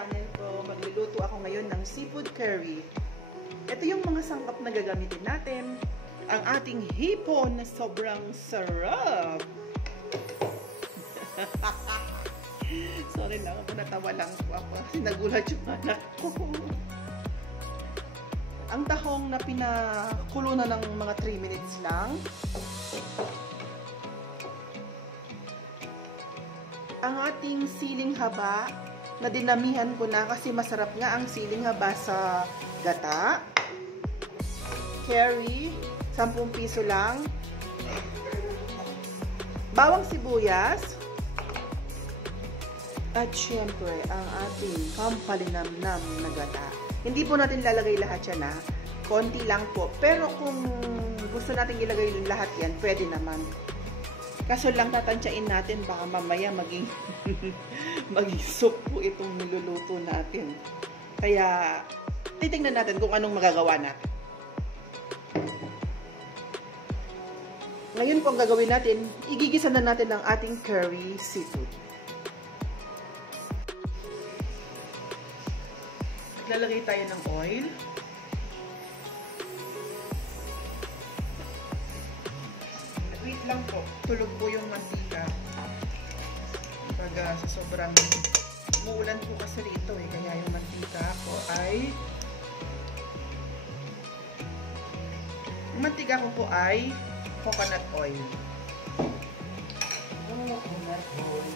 channel ko. Magluluto ako ngayon ng seafood curry. Ito yung mga sangkap na gagamitin natin. Ang ating hipon na sobrang sarap. Sorry lang, natawa lang po ako kasi nagulat yung anak ko. Ang tahong na pinakulo na ng mga 3 minutes lang. Ang ating siling haba na dinamihan ko na kasi masarap nga ang siling haba sa gata. Curry, 10 piso lang. Bawang sibuyas. At syempre, ang ating pampalinamnam na gata. Hindi po natin lalagay lahat yan ha. Konti lang po. Pero kung gusto natin ilagay lahat yan, pwede naman. Kaso lang tatansyain natin, baka mamaya maging soup po itong niluluto natin. Kaya, titingnan natin kung anong magagawa natin. Ngayon po ang gagawin natin, igigisa na natin ang ating curry seafood. Lalagay tayo ng oil. Wait lang po. Tulog po yung mantika. Pag sa sobrang umuulan po kasi rito eh. Kaya yung mantika ko ay coconut oil. Coconut oil.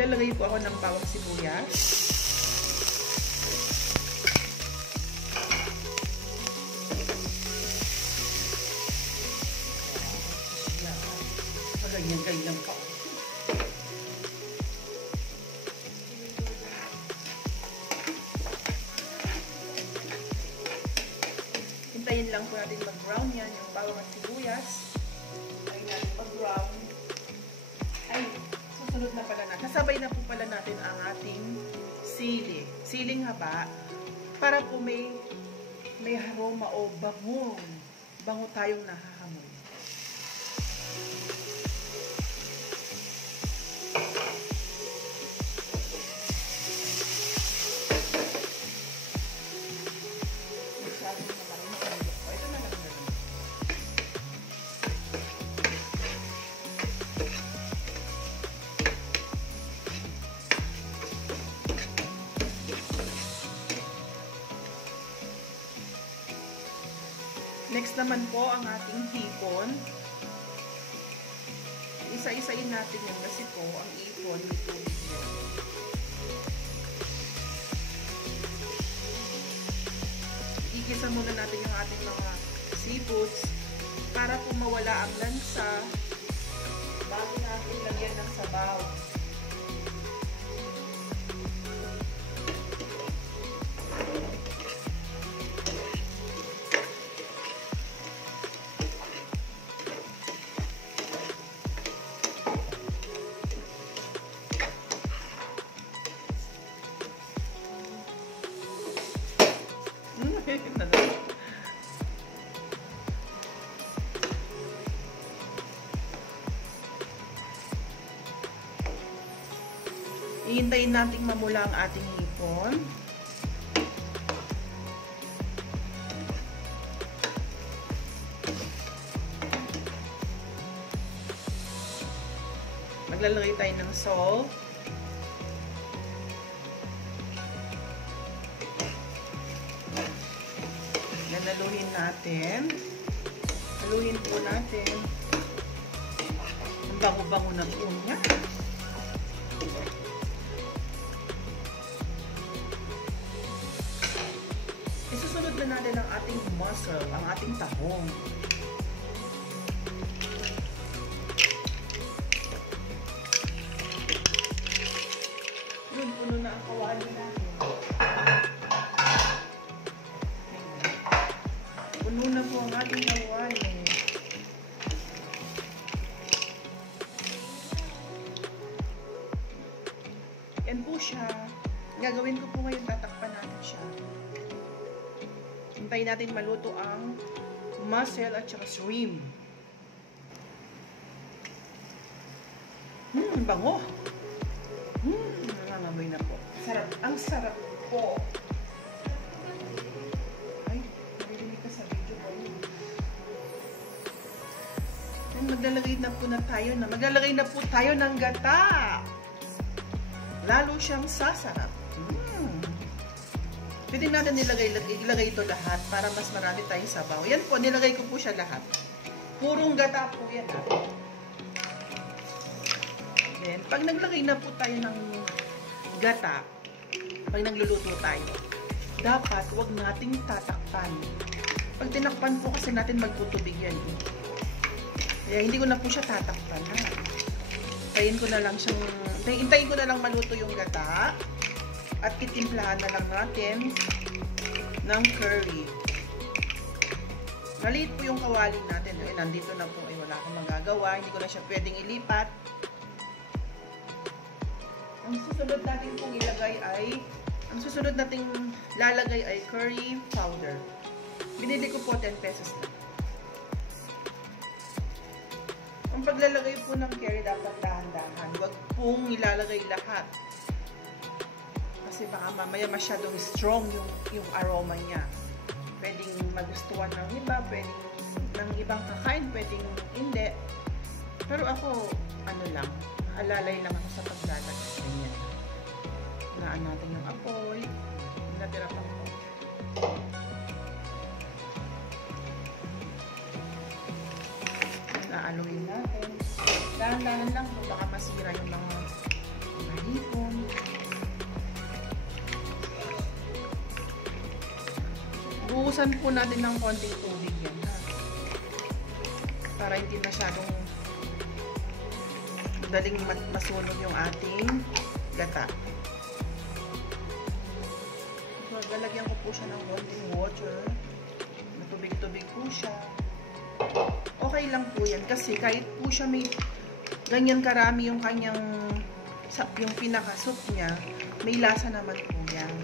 Maglalagay po ako ng bawang sibuyas. Ganyan po. Hintayin lang po natin mag-brown yan, yung bawang at sibuyas. Hintayin natin mag-brown. Ay, susunod na pala natin. Nasabay na po pala natin ang ating siling haba para po may aroma o bango tayong nahahamoy. Next naman po ang ating hipon. Isa-isain natin yan kasi po ang hipon may tubig yan. Igisa muna natin yung ating mga seafoods para po mawala ang lansa bago natin lagyan ng sabaw. Ihintayin nating mamula ang ating hipon. Maglalagay tayo ng salt. Naluhin natin. Haluhin po natin. Ang bango-bango na po niya. Isusunod na natin ang ating mussel, ang ating tahong. Yun, puno na ang kawali natin. Puno na po ang ating kawali. Yan po siya. Gagawin ko po ngayon, tatakpan natin siya. Hintayin natin maluto ang mussel at saka shrimp. Bango. Nangangamoy na po. Sarap. Ang sarap po. Ay, marinig ka sa video ko. Maglalagay na po tayo ng gata. Lalo siyang sasarap. Pwede natin ilagay ito lahat para mas marami tayong sabaw. Yan po, nilagay ko po siya lahat. Purong gata po yan. Then, pag naglagay na po tayo ng gata, pag nagluluto tayo, dapat wag nating tatakpan. Pag tinakpan po kasi natin magtutubig yan. Kaya hindi ko na po siya tatakpan. Hintayin ko na lang maluto yung gata. At titimplahan na lang natin ng curry. Maliit po yung kawali natin. Nandito na po. Wala akong magagawa. Hindi ko na siya pwedeng ilipat. Ang susunod nating lalagay ay curry powder. Binili ko po 10 pesos lang. Ang paglalagay po ng curry dapat dahan-dahan. Huwag pong ilalagay lahat. Kasi baka mamaya masyadong strong yung aroma niya. Pwedeng magustuhan ng iba, pwedeng ng ibang kakain, pwedeng hindi. Pero ako, alalay lang ako sa paglalagay. Ganyan. Naan natin yung apoy. Natira pa po. Naaluin natin. Dahan-dahan lang po, baka masira yung mga mahipon. Buhusan po natin ng konting tubig yan, para hindi masyadong daling masunog yung ating gata. So, lalagyan ko po siya ng konting water. Matubig-tubig po siya. Okay lang po yan kasi kahit po siya may ganyan karami yung kanyang yung pinakasoup niya, may lasa naman po yan.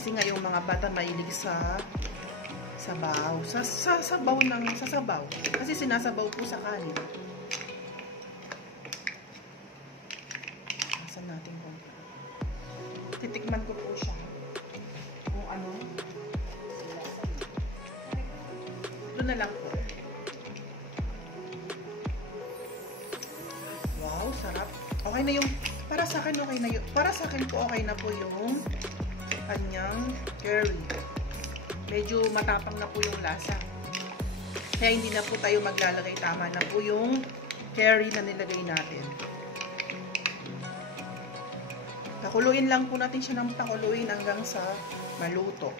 Kasi nga yung mga bata mahilig sa sabaw. Sa sabaw. Kasi sinasabaw po sa kanin. Asan natin po. Titikman ko po siya. Kung ano. Ito na lang po. Wow, sarap. Okay na yung, para sa akin okay na yung, para sa akin po okay na po yung kanyang curry. Medyo matapang na po yung lasa. Kaya hindi na po tayo maglalagay. Tama na po yung curry na nilagay natin. Pakuluin lang po natin siya ng pakuluin hanggang sa maluto.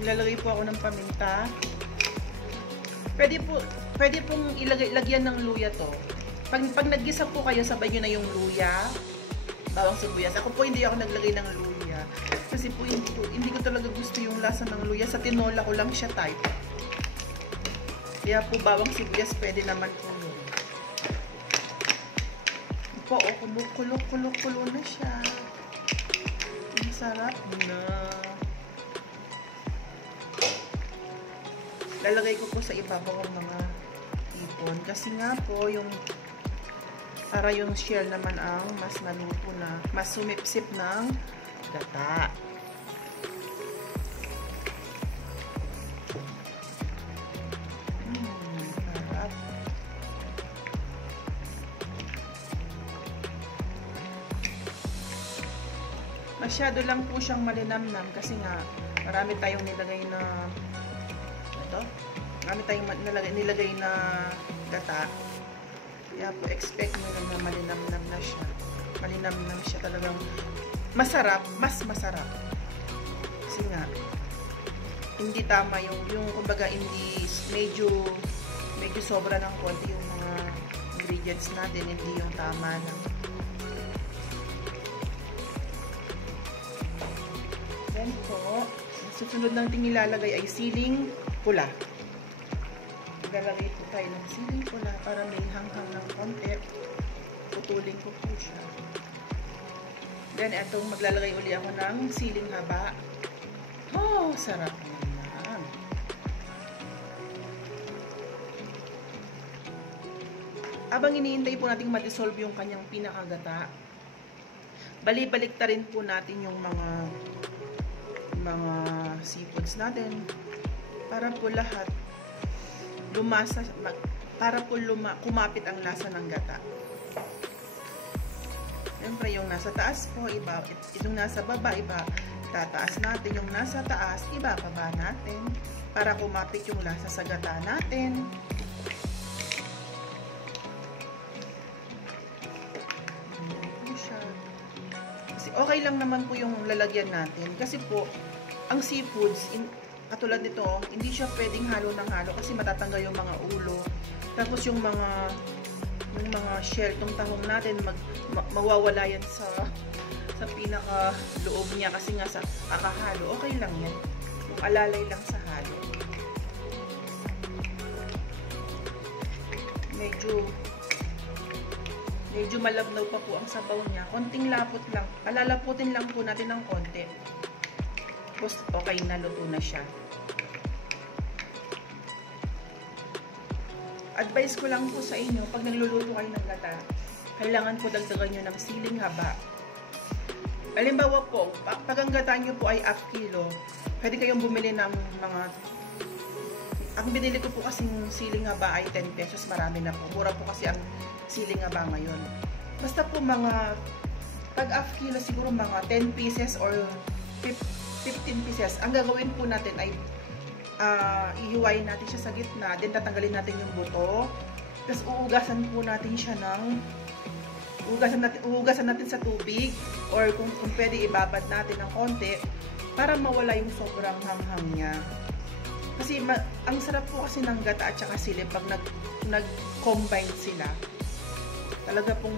Maglalagay po ako ng paminta. Pwede pong lagyan ng luya to. Pag naggisa po kayo, sabay nyo na yung luya, bawang sibuyas. Ako po hindi ako naglagay ng luya. Kasi po hindi ko talaga gusto yung lasa ng luya. Sa tinola ko lang siya type. Kaya po bawang sibuyas pwede naman po yun. Po, kumukulok-kulok-kulo na siya. Ang sarap na. Lalagay ko po sa ibabaw ang mga ipon. Kasi nga po yung para yung shell naman ang mas maluto na, mas sumipsip ng gata. Sarap. Masyado lang po siyang malinamnam kasi nga marami tayong nilagay na marami tayong nilagay na gata. Kaya po, expect mo lang na malinamnam na siya. Malinamnam siya talagang masarap, mas masarap. Kasi nga, hindi tama yung kumbaga, hindi, medyo sobra ng konti yung mga ingredients natin, hindi yung tama na. Then po, susunod natin ilalagay ay siling pula. Lalagay po tayo ng siling pula para may hanghang ng konti. Putulin ko po siya. Then, itong maglalagay uli ako ng siling haba. Oh, sarap naman. Abang iniintay po natin ma-dissolve yung kanyang pinakagata, balik ta rin po natin yung mga seafoods natin para po lahat kumapit ang lasa ng gata. Siyempre yung nasa taas po, itong nasa baba, tataas natin. Yung nasa taas, ibababa natin para kumapit yung lasa sa gata natin. Kasi okay lang naman po yung lalagyan natin. Kasi po, ang seafoods, katulad nito, hindi siya pwedeng halo ng halo kasi matatanggal yung mga ulo. Tapos yung mga shell, tong tahong natin, mawawala yan sa pinaka loob niya kasi nga sa kakahalo. Okay lang yan. Yung alalay lang sa halo. Medyo malabnaw pa po ang sabaw niya. Konting lapot lang. Palalaputin lang po natin ng konti. Tapos okay na, luto na siya. Advice ko lang po sa inyo, pag nagluluto kayo ng gata, kailangan po dagdagan nyo ng siling haba. Halimbawa po, pag ang gata nyo po ay 1/2 kilo, pwede kayong bumili ng ang binili ko po kasing siling haba ay 10 pesos, marami na po. Mura po kasi ang siling haba ngayon. Basta po pag 1/2 kilo siguro mga 10 pieces or 15 pieces. Ang gagawin po natin ay ihiwain natin siya sa gitna, then tatanggalin natin yung buto, tapos uugasan po natin siya uugasan natin sa tubig, or kung pwede ibabad natin ng konti para mawala yung sobrang hanghang niya. Kasi ang sarap po kasi ng gata at saka sili pag nag-combine sila. Talaga pong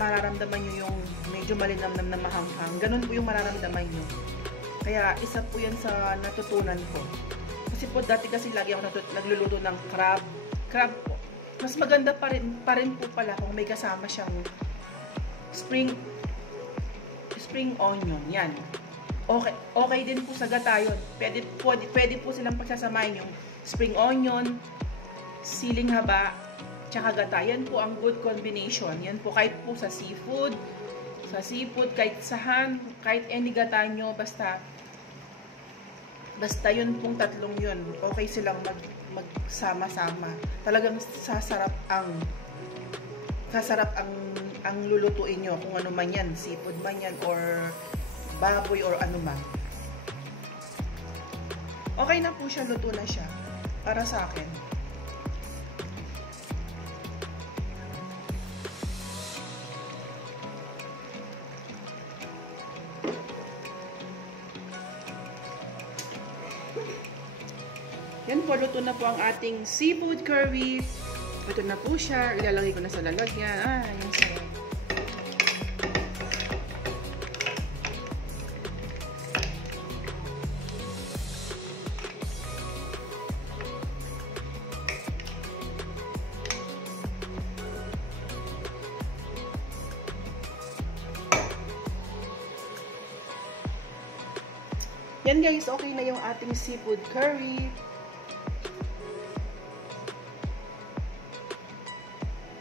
mararamdaman nyo yung medyo malinamnam na mahanghang. Ganun po yung mararamdaman nyo. Kaya isa po yan sa natutunan ko. Kasi po dati kasi lagi ako nagluluto ng crab po. Mas maganda pa rin po pala kung may kasama siyang spring onion. Yan. Okay din po sa gata yun. Pwede po silang pagsasamahin yung spring onion, siling haba, tsaka gata. Yan po ang good combination. Yan po kahit po sa seafood, kahit sahan, kahit any gata nyo, basta yun pong tatlong yun, okay silang magsama-sama. Talagang sasarap ang lulutuin nyo, kung ano man yan, seafood man yan, or baboy, or ano man. Okay na po siya, luto na siya, para sa akin. Yan po, luto na po ang ating seafood curry. Luto na po siya. Ilalagay ko na sa lalagyan. Yan siya. Yan guys, okay na yung ating seafood curry.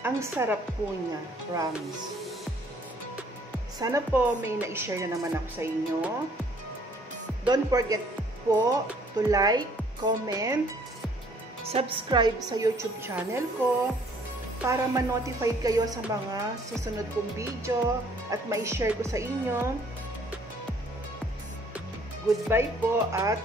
Ang sarap po niya, promise. Sana po may na-share na naman ako sa inyo. Don't forget po to like, comment, subscribe sa YouTube channel ko para ma-notify kayo sa mga susunod kong video at ma-share ko sa inyo. Goodbye po at